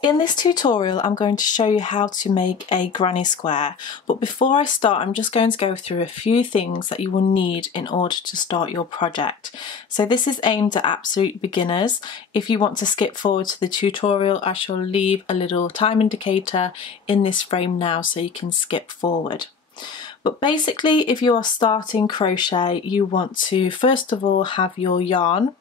In this tutorial I'm going to show you how to make a granny square, but before I start I'm just going to go through a few things that you will need in order to start your project. So this is aimed at absolute beginners. If you want to skip forward to the tutorial, I shall leave a little time indicator in this frame now so you can skip forward. But basically, if you are starting crochet, you want to first of all have your yarn.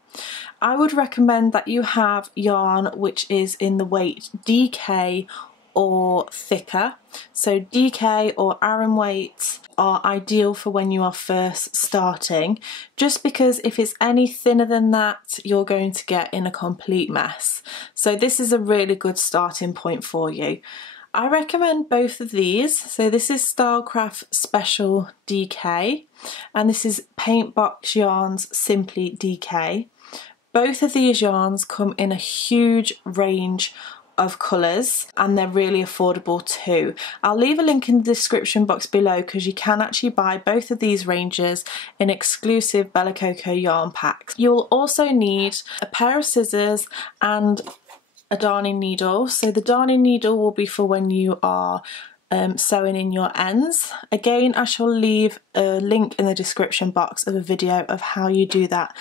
I would recommend that you have yarn which is in the weight DK or thicker. So DK or Aran weights are ideal for when you are first starting, just because if it's any thinner than that, you're going to get in a complete mess. So this is a really good starting point for you. I recommend both of these. So this is Stylecraft Special DK and this is Paintbox Yarns Simply DK. Both of these yarns come in a huge range of colours and they're really affordable too. I'll leave a link in the description box below because you can actually buy both of these ranges in exclusive Bella Coco yarn packs. You'll also need a pair of scissors and a darning needle. So the darning needle will be for when you are sewing in your ends. Again, I shall leave a link in the description box of a video of how you do that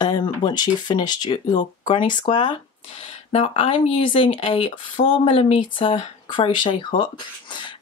once you've finished your granny square. Now I'm using a 4mm crochet hook,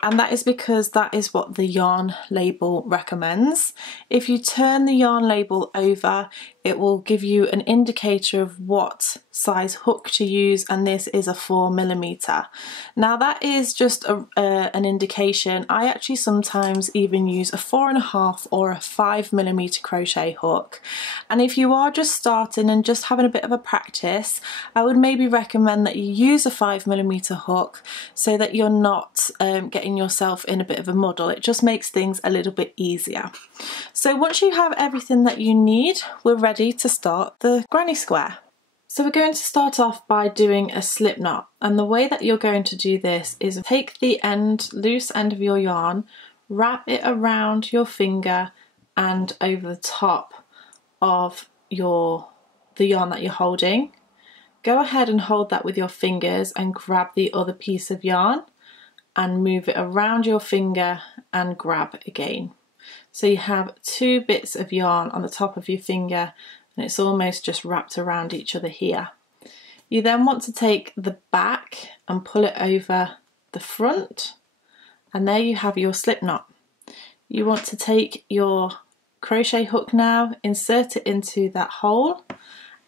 and that is because that is what the yarn label recommends. If you turn the yarn label over, it will give you an indicator of what size hook to use, and this is a 4mm. Now that is just an indication. I actually sometimes even use a 4.5 or a 5mm crochet hook, and if you are just starting and just having a bit of a practice, I would maybe recommend that you use a 5mm hook so that you're not getting yourself in a bit of a muddle. It just makes things a little bit easier. So once you have everything that you need, we're ready to start the granny square. So we're going to start off by doing a slip knot, and the way that you're going to do this is take the loose end of your yarn, wrap it around your finger and over the top of the yarn that you're holding. Go ahead and hold that with your fingers and grab the other piece of yarn and move it around your finger and grab again. So you have two bits of yarn on the top of your finger and it's almost just wrapped around each other here. You then want to take the back and pull it over the front, and there you have your slip knot. You want to take your crochet hook now, insert it into that hole,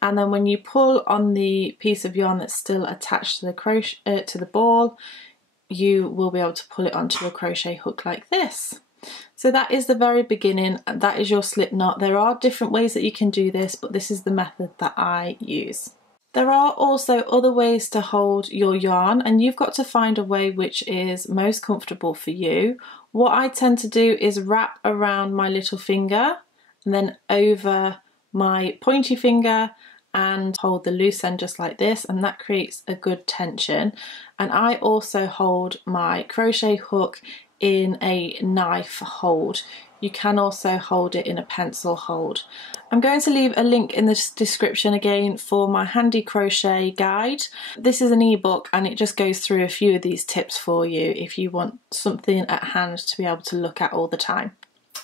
and then when you pull on the piece of yarn that's still attached to the crochet to the ball, you will be able to pull it onto a crochet hook like this. So that is the very beginning, and that is your slip knot. There are different ways that you can do this, but this is the method that I use. There are also other ways to hold your yarn, and you've got to find a way which is most comfortable for you. What I tend to do is wrap around my little finger and then over my pointy finger and hold the loose end just like this, and that creates a good tension. And I also hold my crochet hook in a knife hold. You can also hold it in a pencil hold. I'm going to leave a link in the description again for my handy crochet guide. This is an ebook and it just goes through a few of these tips for you if you want something at hand to be able to look at all the time.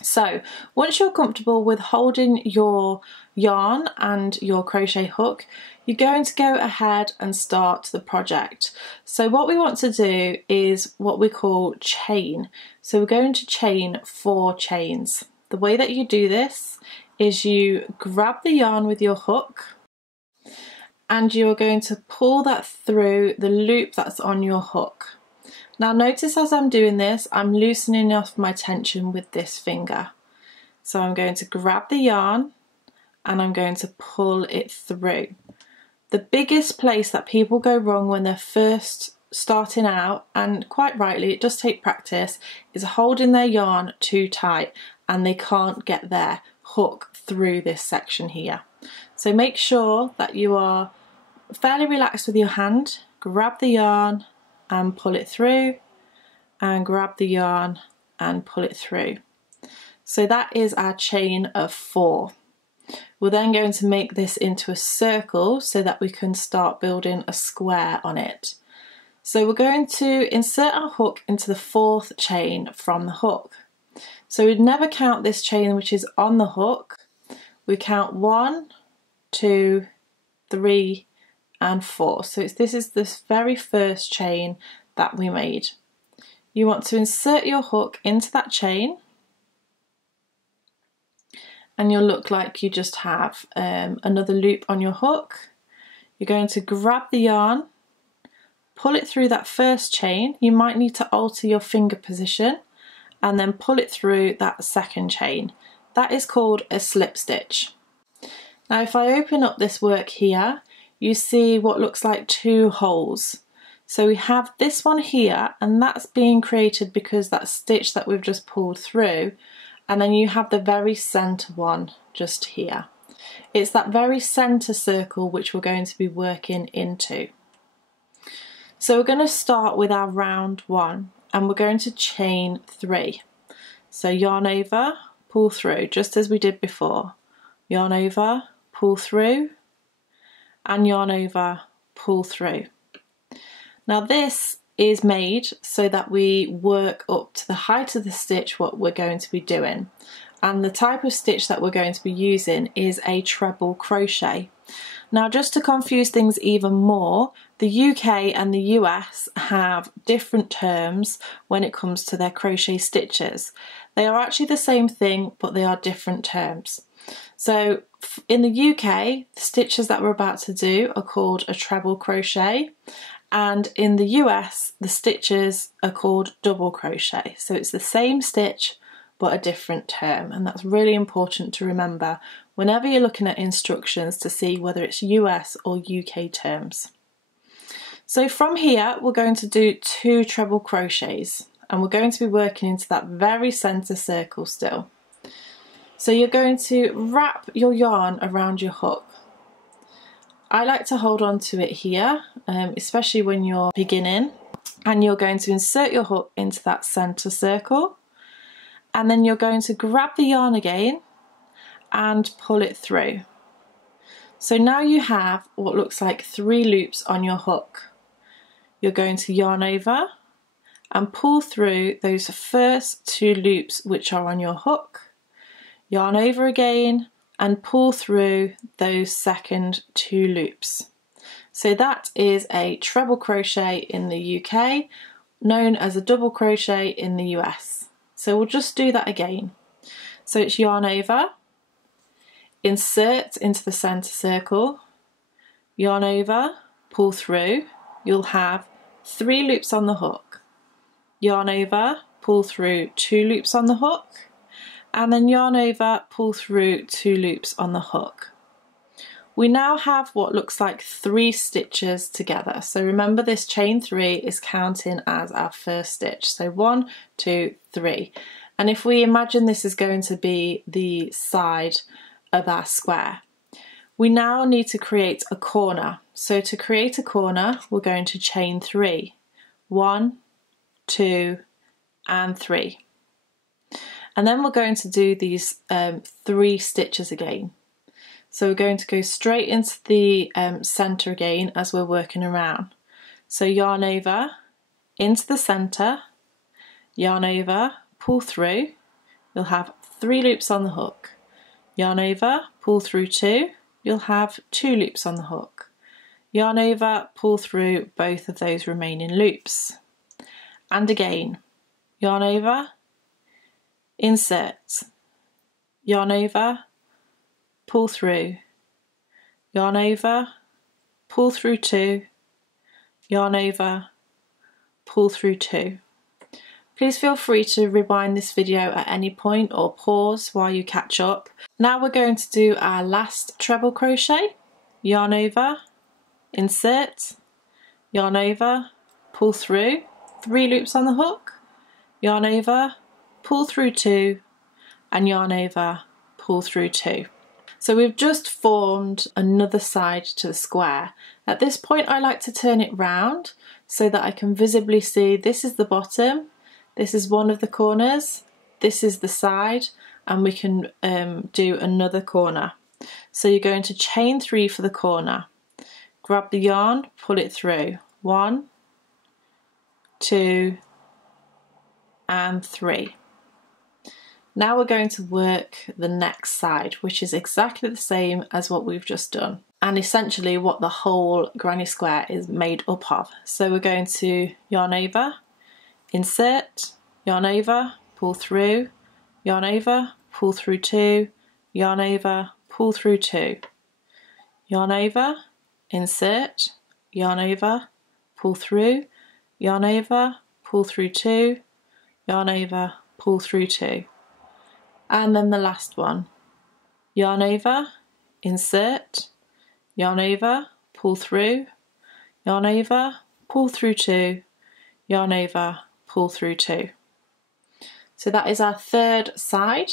So once you're comfortable with holding your yarn and your crochet hook, you're going to go ahead and start the project. So what we want to do is what we call chain. So we're going to chain 4 chains. The way that you do this is you grab the yarn with your hook and you're going to pull that through the loop that's on your hook. Now notice as I'm doing this, I'm loosening off my tension with this finger. So I'm going to grab the yarn and I'm going to pull it through. The biggest place that people go wrong when they're first starting out, and quite rightly, it does take practice, is holding their yarn too tight and they can't get their hook through this section here. So make sure that you are fairly relaxed with your hand, grab the yarn and pull it through, and grab the yarn and pull it through. So that is our chain of 4. We're then going to make this into a circle so that we can start building a square on it. So we're going to insert our hook into the 4th chain from the hook. So we'd never count this chain which is on the hook. We count 1, 2, 3 and 4. So this is the very first chain that we made. You want to insert your hook into that chain, and you'll look like you just have another loop on your hook. You're going to grab the yarn, pull it through that first chain. You might need to alter your finger position and then pull it through that second chain. That is called a slip stitch. Now if I open up this work here, you see what looks like 2 holes. So we have this one here, and that's being created because that stitch that we've just pulled through, and then you have the very centre one just here. It's that very centre circle which we're going to be working into. So we're going to start with our round 1, and we're going to chain 3. So yarn over, pull through, just as we did before. Yarn over, pull through, and yarn over, pull through. Now this is made so that we work up to the height of the stitch what we're going to be doing, and the type of stitch that we're going to be using is a treble crochet. Now just to confuse things even more, the UK and the US have different terms when it comes to their crochet stitches. They are actually the same thing, but they are different terms. So in the UK, the stitches that we're about to do are called a treble crochet, and in the US, the stitches are called double crochet. So it's the same stitch, but a different term, and that's really important to remember whenever you're looking at instructions to see whether it's US or UK terms. So from here, we're going to do 2 treble crochets, and we're going to be working into that very centre circle still. So you're going to wrap your yarn around your hook. I like to hold on to it here, especially when you're beginning, and you're going to insert your hook into that centre circle, and then you're going to grab the yarn again and pull it through. So now you have what looks like 3 loops on your hook. You're going to yarn over and pull through those first 2 loops which are on your hook, yarn over again and pull through those second 2 loops. So that is a treble crochet in the UK, known as a double crochet in the US. So we'll just do that again. So it's yarn over, insert into the centre circle, yarn over, pull through, you'll have 3 loops on the hook, yarn over, pull through 2 loops on the hook, and then yarn over, pull through 2 loops on the hook. We now have what looks like 3 stitches together. So remember, this chain 3 is counting as our first stitch. So 1, 2, 3. And if we imagine this is going to be the side of our square, we now need to create a corner. So to create a corner, we're going to chain 3. 1, 2, and 3. And then we're going to do these 3 stitches again. So we're going to go straight into the centre again as we're working around. So yarn over, into the centre, yarn over, pull through, you'll have 3 loops on the hook. Yarn over, pull through 2, you'll have 2 loops on the hook. Yarn over, pull through both of those remaining loops. And again, yarn over, insert, yarn over, pull through, yarn over, pull through 2, yarn over, pull through 2. Please feel free to rewind this video at any point or pause while you catch up. Now we're going to do our last treble crochet. Yarn over, insert, yarn over, pull through, 3 loops on the hook, yarn over, pull through 2, and yarn over, pull through 2. So we've just formed another side to the square. At this point I like to turn it round so that I can visibly see this is the bottom, this is one of the corners, this is the side, and we can do another corner. So you're going to chain 3 for the corner. Grab the yarn, pull it through. 1, 2 and 3. Now we're going to work the next side, which is exactly the same as what we've just done, and essentially what the whole granny square is made up of. So we're going to yarn over, insert, yarn over, pull through, yarn over, pull through 2, yarn over, pull through 2, yarn over, insert, yarn over, pull through, yarn over, pull through 2, yarn over, pull through 2. And then the last one, yarn over, insert, yarn over, pull through, yarn over, pull through 2, yarn over, pull through 2. So that is our third side.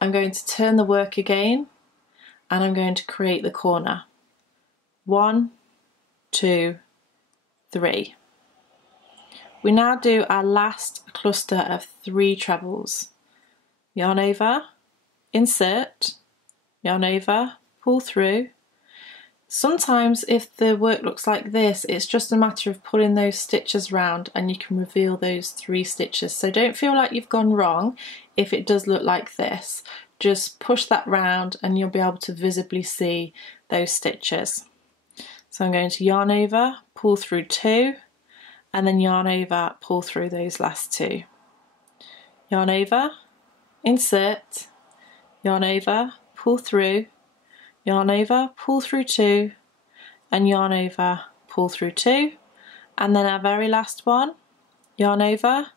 I'm going to turn the work again and I'm going to create the corner. 1, 2, 3. We now do our last cluster of 3 trebles. Yarn over, insert, yarn over, pull through. Sometimes if the work looks like this, it's just a matter of pulling those stitches round and you can reveal those 3 stitches. So don't feel like you've gone wrong if it does look like this. Just push that round and you'll be able to visibly see those stitches. So I'm going to yarn over, pull through 2, and then yarn over, pull through those last 2. Yarn over, insert, yarn over, pull through, yarn over, pull through 2, and yarn over, pull through 2, and then our very last one, yarn over,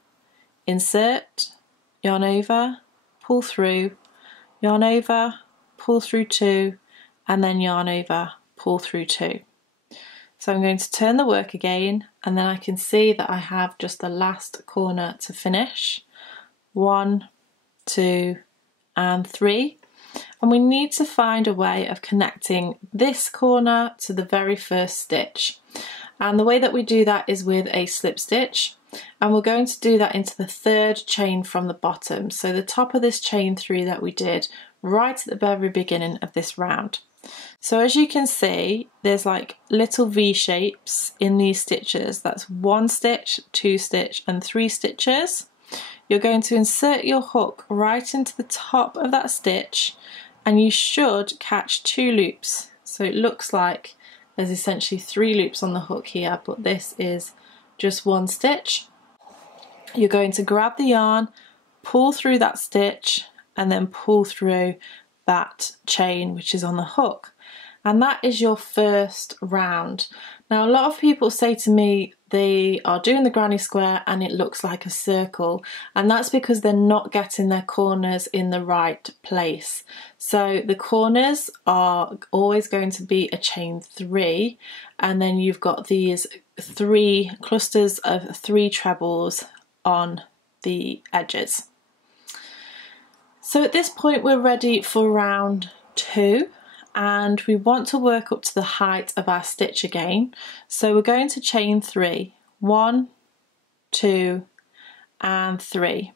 insert, yarn over, pull through, yarn over, pull through 2, and then yarn over, pull through 2. So I'm going to turn the work again, and then I can see that I have just the last corner to finish. 1, 2, and 3. And we need to find a way of connecting this corner to the very first stitch. And the way that we do that is with a slip stitch. And we're going to do that into the 3rd chain from the bottom. So the top of this chain 3 that we did right at the very beginning of this round. So as you can see, there's like little V shapes in these stitches. That's 1 stitch, 2 stitch, and 3 stitches. You're going to insert your hook right into the top of that stitch and you should catch 2 loops. So it looks like there's essentially 3 loops on the hook here, but this is just 1 stitch. You're going to grab the yarn, pull through that stitch, and then pull through that chain which is on the hook. And that is your first round. Now a lot of people say to me they are doing the granny square and it looks like a circle, and that's because they're not getting their corners in the right place. So the corners are always going to be a chain 3, and then you've got these 3 clusters of 3 trebles on the edges. So at this point we're ready for round 2. And we want to work up to the height of our stitch again. So we're going to chain 3. 1, 2, and 3.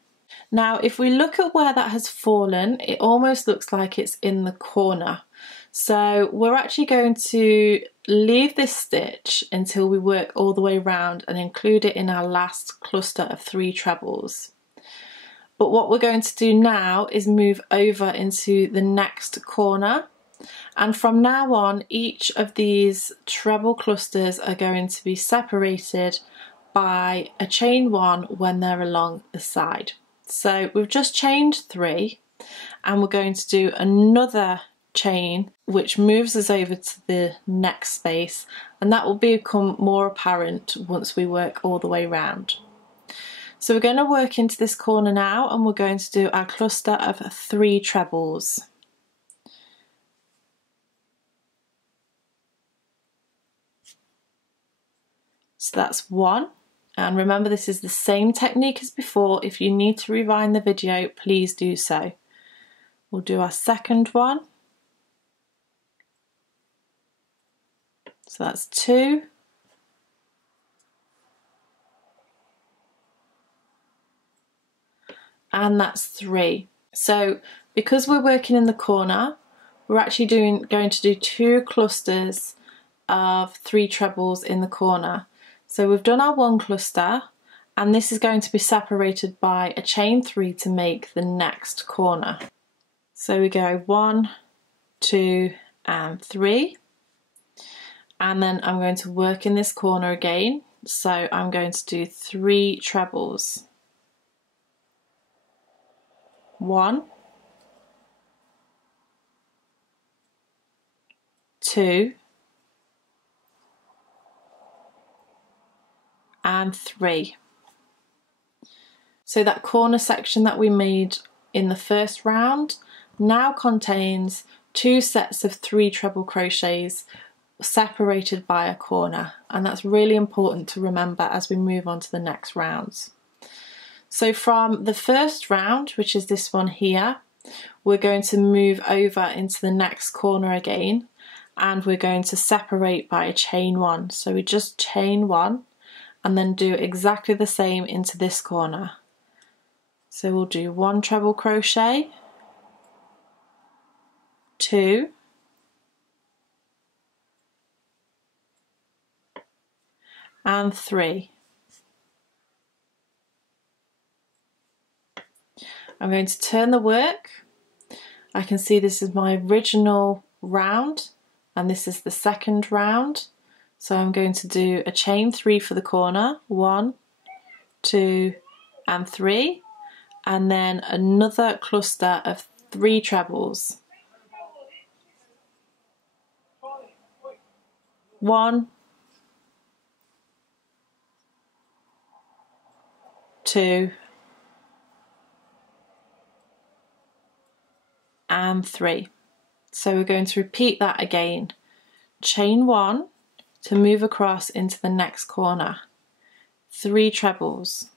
Now if we look at where that has fallen, it almost looks like it's in the corner. So we're actually going to leave this stitch until we work all the way around and include it in our last cluster of 3 trebles. But what we're going to do now is move over into the next corner. And from now on, each of these treble clusters are going to be separated by a chain 1 when they're along the side. So we've just chained 3 and we're going to do another chain which moves us over to the next space, and that will become more apparent once we work all the way round. So we're going to work into this corner now and we're going to do our cluster of 3 trebles. So that's 1, and remember this is the same technique as before. If you need to rewind the video, please do so. We'll do our second one. So that's 2. And that's 3. So because we're working in the corner, we're actually going to do 2 clusters of 3 trebles in the corner. So we've done our 1 cluster and this is going to be separated by a chain 3 to make the next corner. So we go 1, 2 and 3, and then I'm going to work in this corner again, so I'm going to do 3 trebles. 1, 2 and 3. So that corner section that we made in the first round now contains 2 sets of 3 treble crochets separated by a corner, and that's really important to remember as we move on to the next rounds. So from the first round, which is this one here, we're going to move over into the next corner again, and we're going to separate by a chain 1. So we just chain 1 and then do exactly the same into this corner. So we'll do 1 treble crochet, 2, and 3. I'm going to turn the work. I can see this is my original round and this is the second round. So I'm going to do a chain 3 for the corner, 1, 2 and 3, and then another cluster of 3 trebles. 1, 2 and 3. So we're going to repeat that again. Chain 1 to move across into the next corner. 3 trebles.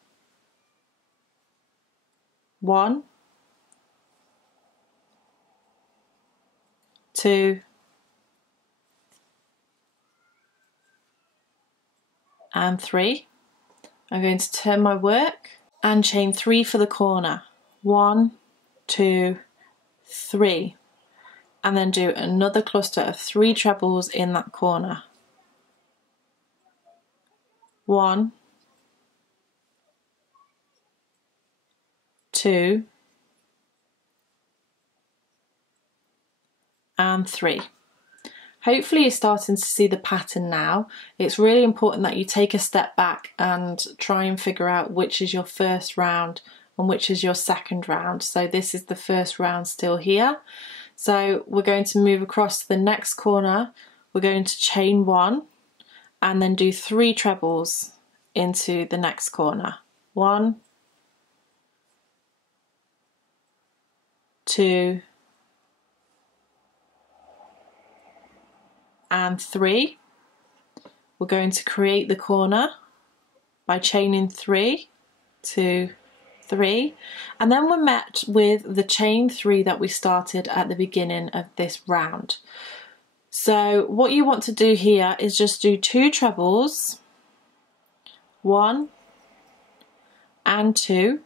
1, 2 and 3. I'm going to turn my work and chain 3 for the corner. 1, 2, 3, and then do another cluster of 3 trebles in that corner. 1, 2 and 3. Hopefully you're starting to see the pattern now. It's really important that you take a step back and try and figure out which is your first round and which is your second round. So this is the first round still here. So we're going to move across to the next corner. We're going to chain 1 and then do 3 trebles into the next corner. 1, 2 and 3. We're going to create the corner by chaining 3, 2, 3, and then we're met with the chain 3 that we started at the beginning of this round. So what you want to do here is just do 2 trebles, 1 and 2,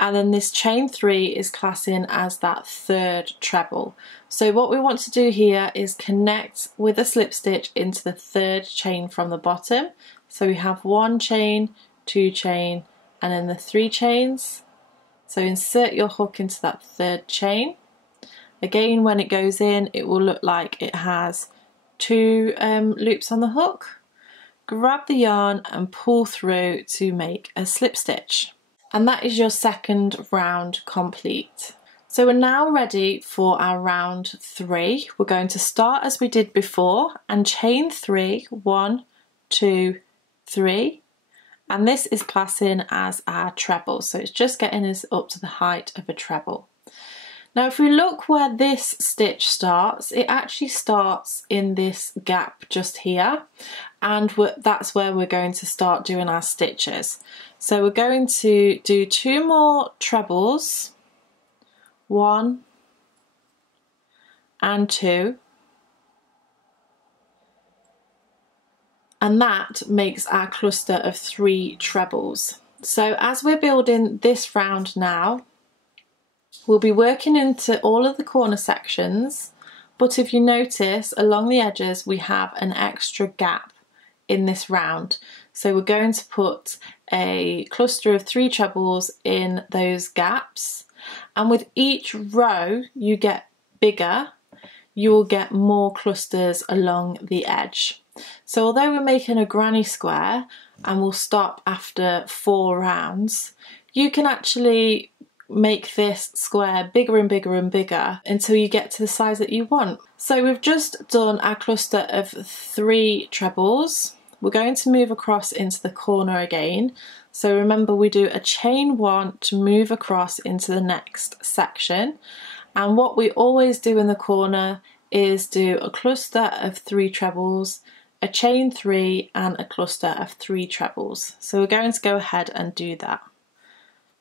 and then this chain 3 is classing as that third treble. So what we want to do here is connect with a slip stitch into the third chain from the bottom. So we have 1 chain, 2 chain, and then the 3 chains. So insert your hook into that third chain. Again, when it goes in, it will look like it has 2 loops on the hook. Grab the yarn and pull through to make a slip stitch. And that is your second round complete. So we're now ready for our round 3. We're going to start as we did before and chain 3, 1, 2, 3. And this is classing as our treble. So it's just getting us up to the height of a treble. Now if we look where this stitch starts, it actually starts in this gap just here, and that's where we're going to start doing our stitches. So we're going to do 2 more trebles, 1 and 2, and that makes our cluster of 3 trebles. So as we're building this round now, we'll be working into all of the corner sections, but if you notice along the edges we have an extra gap in this round. So we're going to put a cluster of 3 trebles in those gaps, and with each row you get bigger, you will get more clusters along the edge. So although we're making a granny square and we'll stop after 4 rounds, you can actually make this square bigger and bigger and bigger until you get to the size that you want. So we've just done our cluster of 3 trebles. We're going to move across into the corner again. So remember, we do a chain 1 to move across into the next section. And what we always do in the corner is do a cluster of 3 trebles, a chain 3 and a cluster of 3 trebles. So we're going to go ahead and do that.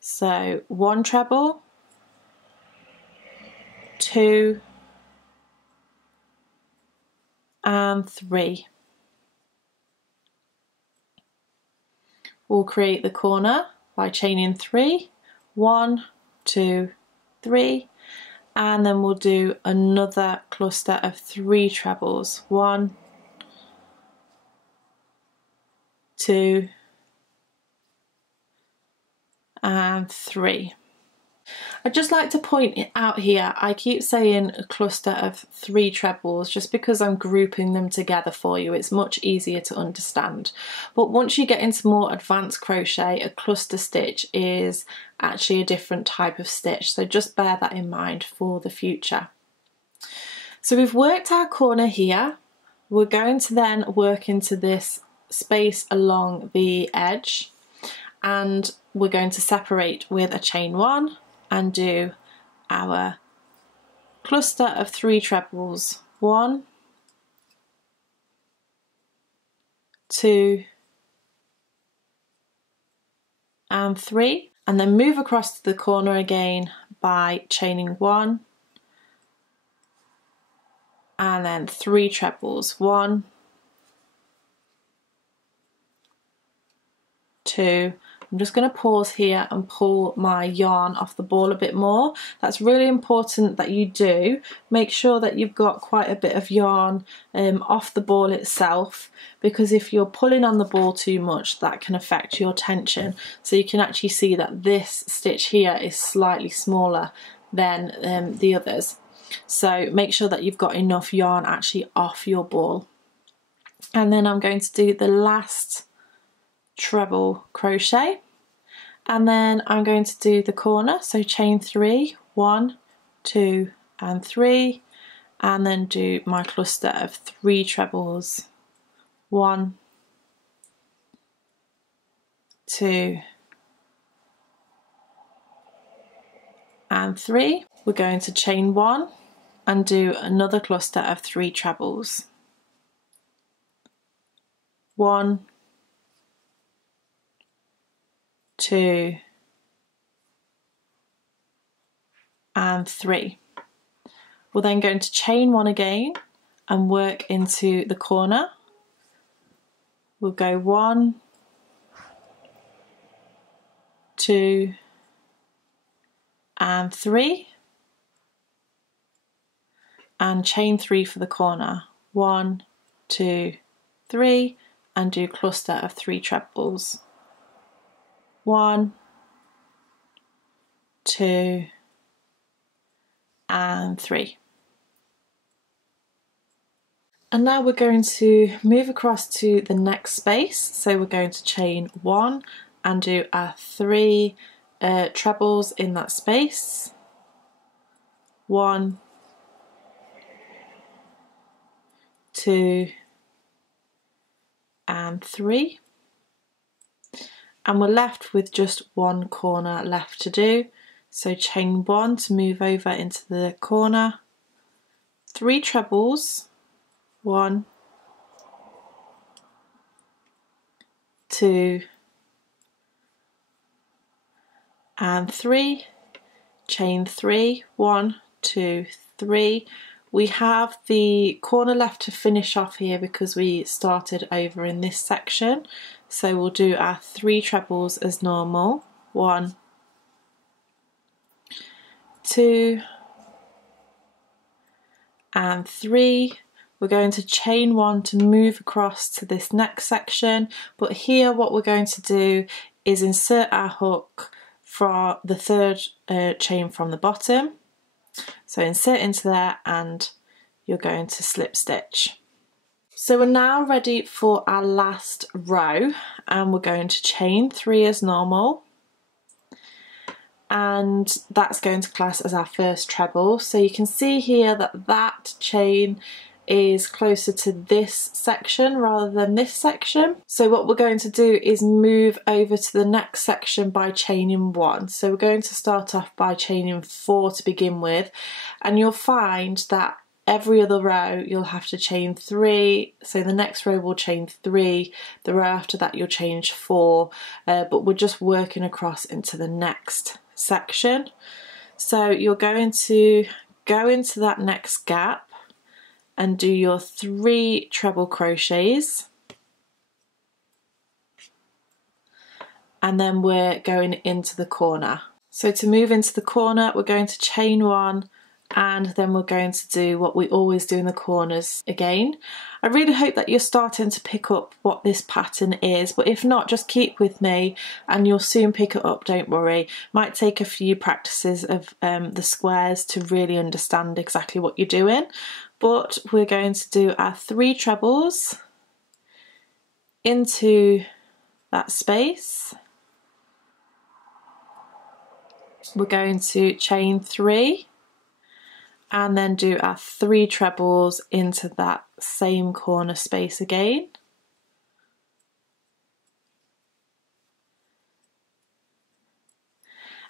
So 1 treble, 2 and 3. We'll create the corner by chaining 3, 1, 2, 3, and then we'll do another cluster of 3 trebles, 1, 2 and 3. I'd just like to point it out here, I keep saying a cluster of 3 trebles just because I'm grouping them together for you. It's much easier to understand. But once you get into more advanced crochet, a cluster stitch is actually a different type of stitch. So just bear that in mind for the future. So we've worked our corner here. We're going to then work into this space along the edge, and we're going to separate with a chain 1 and do our cluster of 3 trebles, 1, 2 and 3, and then move across to the corner again by chaining 1 and then 3 trebles, 1, 2. I'm just going to pause here and pull my yarn off the ball a bit more. That's really important that you do. Make sure that you've got quite a bit of yarn off the ball itself, because if you're pulling on the ball too much, that can affect your tension. So you can actually see that this stitch here is slightly smaller than the others. So make sure that you've got enough yarn actually off your ball. And then I'm going to do the last treble crochet, and then I'm going to do the corner, so chain 3, 1, 2 and 3, and then do my cluster of 3 trebles, 1, 2 and 3. We're going to chain 1 and do another cluster of 3 trebles, 1, 2 and 3. We're then going to chain 1 again and work into the corner. We'll go 1, 2 and 3, and chain 3 for the corner, 1, 2, 3, and do cluster of 3 trebles, 1, 2 and 3. And now we're going to move across to the next space. So we're going to chain 1 and do our 3 trebles in that space, 1, 2 and 3. And we're left with just 1 corner left to do. So chain 1 to move over into the corner, 3 trebles, 1, 2 and 3, chain 3, 1, 2, 3. We have the corner left to finish off here because we started over in this section. So we'll do our 3 trebles as normal, 1, 2 and 3. we're going to chain 1 to move across to this next section, but here what we're going to do is insert our hook for the third chain from the bottom. So insert into there and you're going to slip stitch. So we're now ready for our last row, and we're going to chain 3 as normal, and that's going to class as our first treble. So you can see here that that chain is closer to this section rather than this section. So what we're going to do is move over to the next section by chaining 1. So we're going to start off by chaining 4 to begin with, and you'll find that every other row you'll have to chain 3, so the next row will chain 3, the row after that you'll chain 4, but we're just working across into the next section. So you're going to go into that next gap and do your 3 treble crochets, and then we're going into the corner. So to move into the corner, we're going to chain 1, and then we're going to do what we always do in the corners again. I really hope that you're starting to pick up what this pattern is, but if not, just keep with me and you'll soon pick it up, don't worry. Might take a few practices of the squares to really understand exactly what you're doing, but we're going to do our 3 trebles into that space. We're going to chain 3 and then do our 3 trebles into that same corner space again.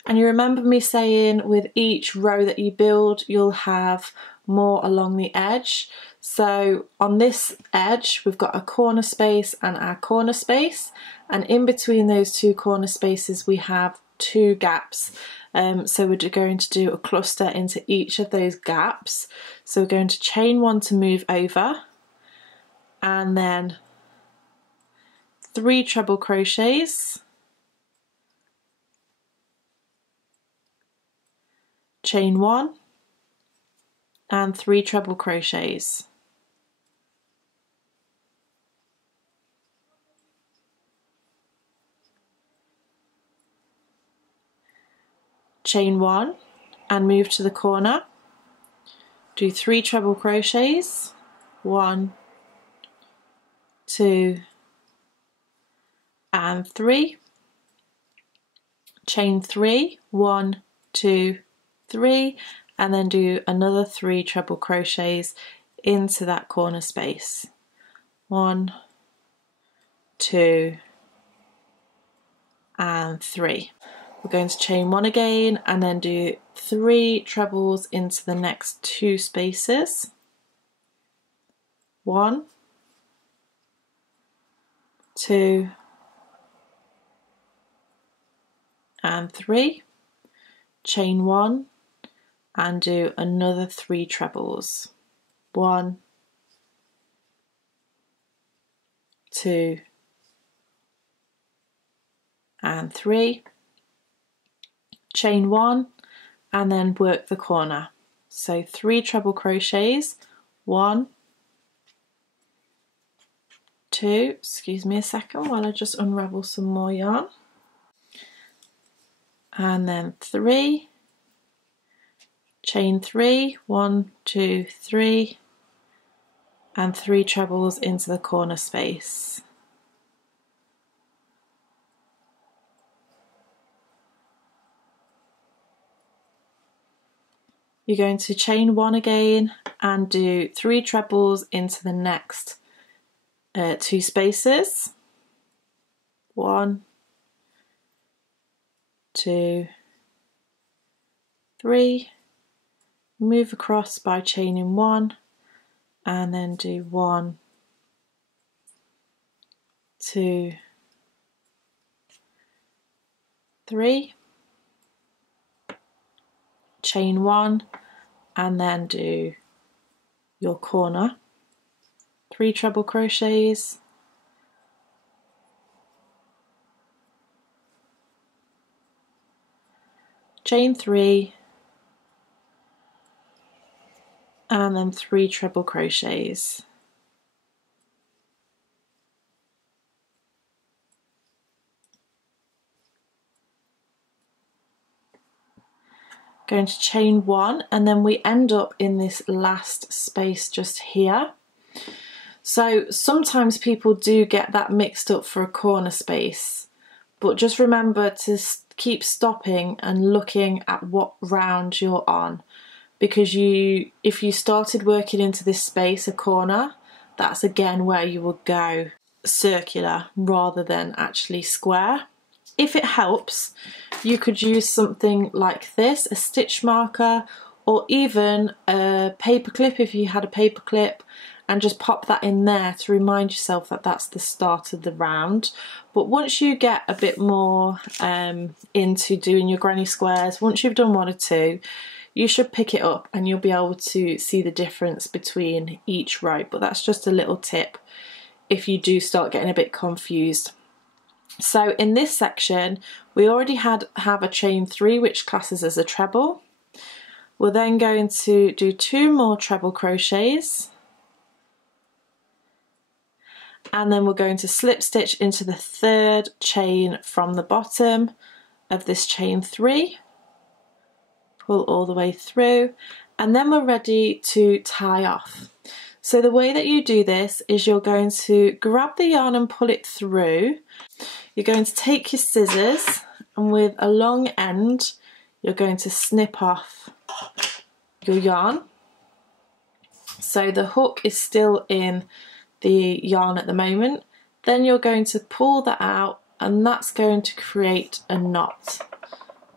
And you remember me saying with each row that you build, you'll have more along the edge. So on this edge, we've got a corner space and our corner space, and in between those 2 corner spaces, we have 2 gaps. So we're going to do a cluster into each of those gaps. So we're going to chain 1 to move over, and then 3 treble crochets, chain 1 and 3 treble crochets, chain 1 and move to the corner, do 3 treble crochets, 1, 2 and 3, chain 3, 1, 2, 3, and then do another 3 treble crochets into that corner space, 1, 2 and 3. We're going to chain 1 again and then do 3 trebles into the next 2 spaces, 1, 2 and 3, chain 1 and do another 3 trebles, 1, 2 and 3, chain 1 and then work the corner. So 3 treble crochets, 1, 2, excuse me a second while I just unravel some more yarn, and then 3, chain 3, 1, 2, 3, and 3 trebles into the corner space. You're going to chain 1 again and do 3 trebles into the next 2 spaces, 1, 2, 3, move across by chaining 1 and then do 1, 2, 3, chain 1 and then do your corner, 3 treble crochets, chain 3 and then 3 treble crochets. Going to chain 1, and then we end up in this last space just here. So sometimes people do get that mixed up for a corner space, but just remember to keep stopping and looking at what round you're on, because if you started working into this space, a corner, that's again where you will go circular rather than actually square. If it helps, you could use something like this, a stitch marker, or even a paper clip if you had a paper clip, and just pop that in there to remind yourself that that's the start of the round. But once you get a bit more into doing your granny squares, once you've done 1 or 2, you should pick it up and you'll be able to see the difference between each row. But that's just a little tip if you do start getting a bit confused. So in this section, we already have a chain 3, which classes as a treble. We're then going to do 2 more treble crochets, and then we're going to slip stitch into the 3rd chain from the bottom of this chain 3, pull all the way through, and then we're ready to tie off. So the way that you do this is you're going to grab the yarn and pull it through. You're going to take your scissors, and with a long end you're going to snip off your yarn. So the hook is still in the yarn at the moment. Then you're going to pull that out, and that's going to create a knot.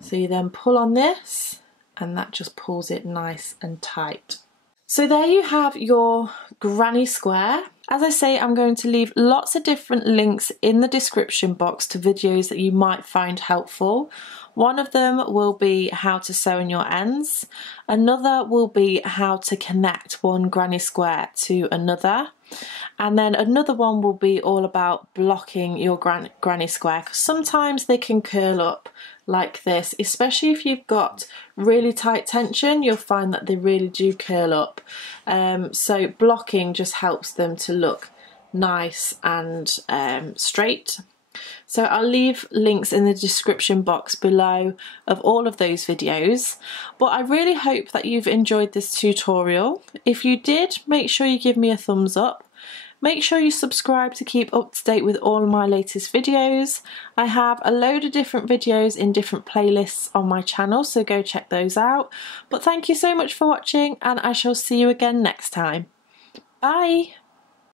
So you then pull on this, and that just pulls it nice and tight. So there you have your granny square. As I say, I'm going to leave lots of different links in the description box to videos that you might find helpful. One of them will be how to sew in your ends. Another will be how to connect one granny square to another. And then another one will be all about blocking your granny square, because sometimes they can curl up like this, especially if you've got really tight tension. You'll find that they really do curl up, so blocking just helps them to look nice and straight. So I'll leave links in the description box below of all of those videos. But I really hope that you've enjoyed this tutorial. If you did, make sure you give me a thumbs up. Make sure you subscribe to keep up to date with all of my latest videos. I have a load of different videos in different playlists on my channel, so go check those out. But thank you so much for watching, and I shall see you again next time. Bye!